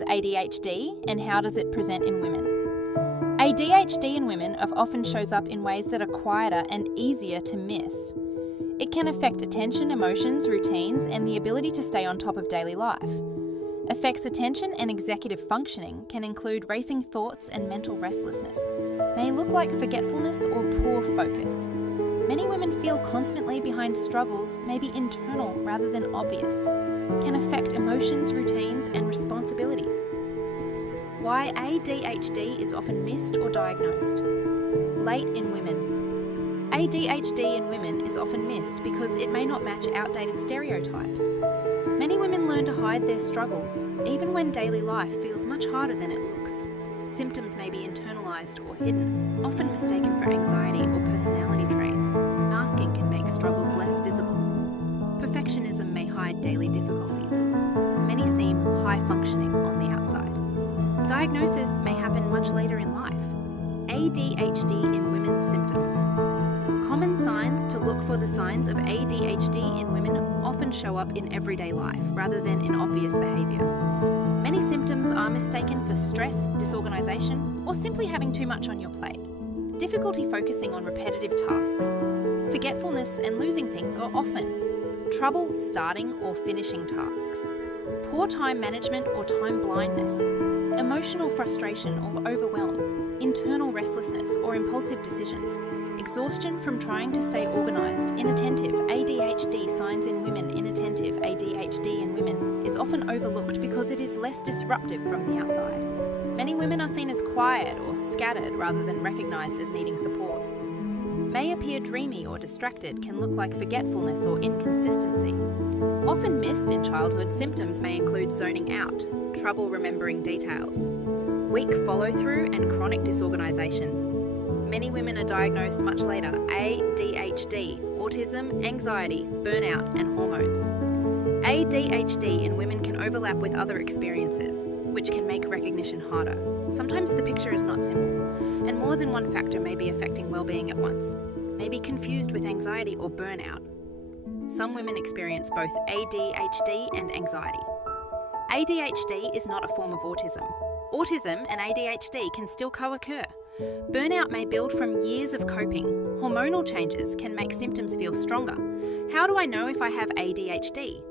is ADHD and how does it present in women? ADHD in women often shows up in ways that are quieter and easier to miss. It can affect attention, emotions, routines, and the ability to stay on top of daily life. Affects attention and executive functioning can include racing thoughts and mental restlessness. May look like forgetfulness or poor focus. Many women feel constantly behind struggles, may be internal rather than obvious. Can affect emotions, routines, and responsibilities. Why ADHD is often missed or diagnosed. Late in women. ADHD in women is often missed because it may not match outdated stereotypes. Many women learn to hide their struggles, even when daily life feels much harder than it looks. Symptoms may be internalized or hidden, often mistaken for anxiety or personality traits. Masking can make struggles less visible. Perfectionism may hide daily difficulties. Many seem high-functioning on the outside. Diagnosis may happen much later in life. ADHD in women symptoms. Common signs to look for. The signs of ADHD in women often show up in everyday life rather than in obvious behaviour. Many symptoms are mistaken for stress, disorganisation, or simply having too much on your plate. Difficulty focusing on repetitive tasks. Forgetfulness and losing things are often. Trouble starting or finishing tasks. Poor time management or time blindness. Emotional frustration or overwhelm. Internal restlessness or impulsive decisions. Exhaustion from trying to stay organised. Inattentive, ADHD signs in women. Inattentive, ADHD in women is often overlooked because it is less disruptive from the outside. Many women are seen as quiet or scattered rather than recognised as needing support. May appear dreamy or distracted, can look like forgetfulness or inconsistency. Often missed in childhood, symptoms may include zoning out, trouble remembering details, weak follow-through and chronic disorganisation. Many women are diagnosed much later. ADHD, autism, anxiety, burnout and hormones. ADHD in women can overlap with other experiences, which can make recognition harder. Sometimes the picture is not simple, and more than one factor may be affecting well-being at once, may be confused with anxiety or burnout. Some women experience both ADHD and anxiety. ADHD is not a form of autism. Autism and ADHD can still co-occur. Burnout may build from years of coping. Hormonal changes can make symptoms feel stronger. How do I know if I have ADHD?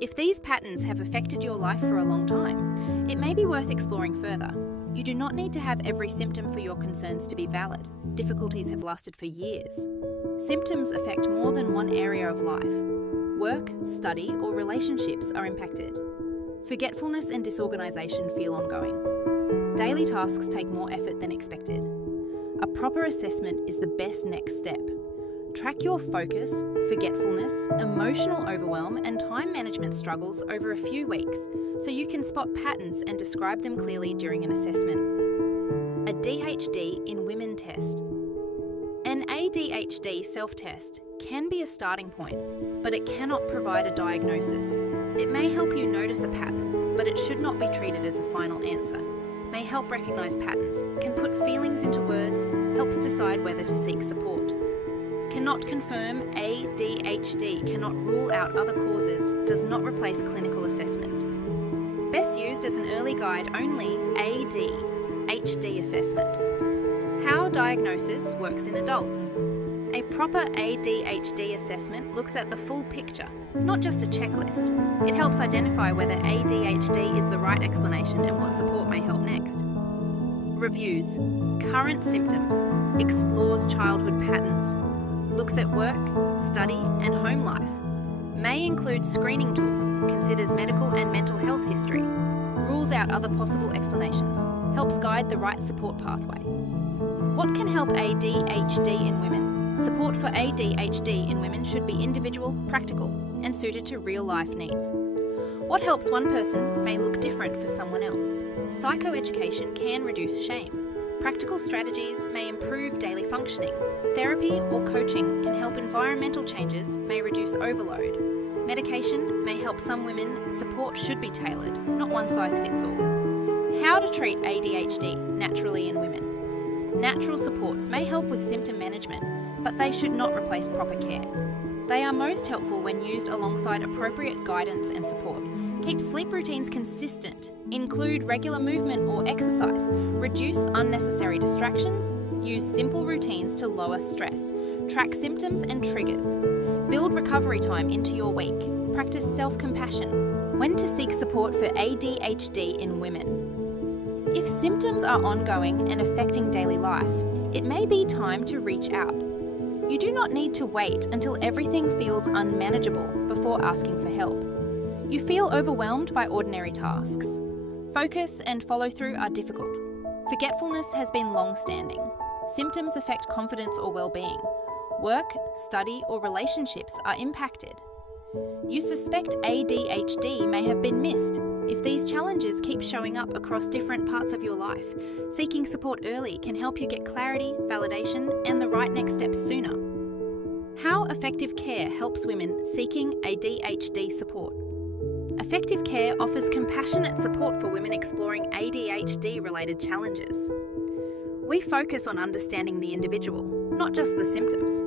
If these patterns have affected your life for a long time, it may be worth exploring further. You do not need to have every symptom for your concerns to be valid. Difficulties have lasted for years. Symptoms affect more than one area of life. Work, study, or relationships are impacted. Forgetfulness and disorganisation feel ongoing. Daily tasks take more effort than expected. A proper assessment is the best next step. Track your focus, forgetfulness, emotional overwhelm, and time management struggles over a few weeks so you can spot patterns and describe them clearly during an assessment. A DHD in women test. An ADHD self-test can be a starting point, but it cannot provide a diagnosis. It may help you notice a pattern, but it should not be treated as a final answer. May help recognise patterns, can put feelings into words, helps decide whether to seek support. Cannot confirm ADHD, cannot rule out other causes, does not replace clinical assessment. Best used as an early guide only ADHD assessment. How diagnosis works in adults. A proper ADHD assessment looks at the full picture, not just a checklist. It helps identify whether ADHD is the right explanation and what support may help next. Reviews. Current symptoms. Explores childhood patterns. Looks at work, study and home life. May include screening tools, considers medical and mental health history, rules out other possible explanations, helps guide the right support pathway. What can help ADHD in women? Support for ADHD in women should be individual, practical, and suited to real-life needs. What helps one person may look different for someone else. Psychoeducation can reduce shame. Practical strategies may improve daily functioning. Therapy or coaching can help. Environmental changes may reduce overload. Medication may help some women. Support should be tailored, not one size fits all. How to treat ADHD naturally in women. Natural supports may help with symptom management, but they should not replace proper care. They are most helpful when used alongside appropriate guidance and support, Keep sleep routines consistent. Include regular movement or exercise. Reduce unnecessary distractions. Use simple routines to lower stress. Track symptoms and triggers. Build recovery time into your week. Practice self-compassion. When to seek support for ADHD in women. If symptoms are ongoing and affecting daily life, it may be time to reach out. You do not need to wait until everything feels unmanageable before asking for help. You feel overwhelmed by ordinary tasks. Focus and follow-through are difficult. Forgetfulness has been long-standing. Symptoms affect confidence or well-being. Work, study, or relationships are impacted. You suspect ADHD may have been missed. If these challenges keep showing up across different parts of your life, seeking support early can help you get clarity, validation, and the right next steps sooner. How effective care helps women seeking ADHD support. Effective care offers compassionate support for women exploring ADHD-related challenges. We focus on understanding the individual, not just the symptoms.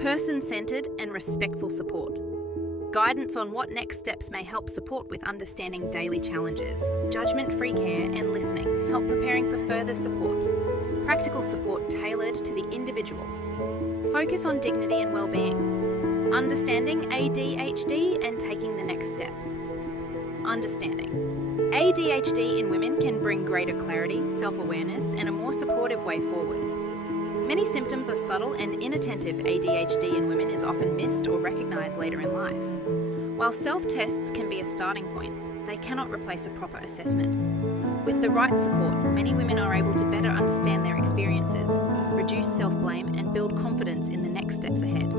Person-centered and respectful support. Guidance on what next steps may help support with understanding daily challenges. Judgment-free care and listening help preparing for further support. Practical support tailored to the individual. Focus on dignity and well-being. Understanding ADHD and taking the next step. Understanding. ADHD in women can bring greater clarity, self-awareness, and a more supportive way forward. Many symptoms are subtle, and inattentive ADHD in women is often missed or recognised later in life. While self-tests can be a starting point, they cannot replace a proper assessment. With the right support, many women are able to better understand their experiences, reduce self-blame, and build confidence in the next steps ahead.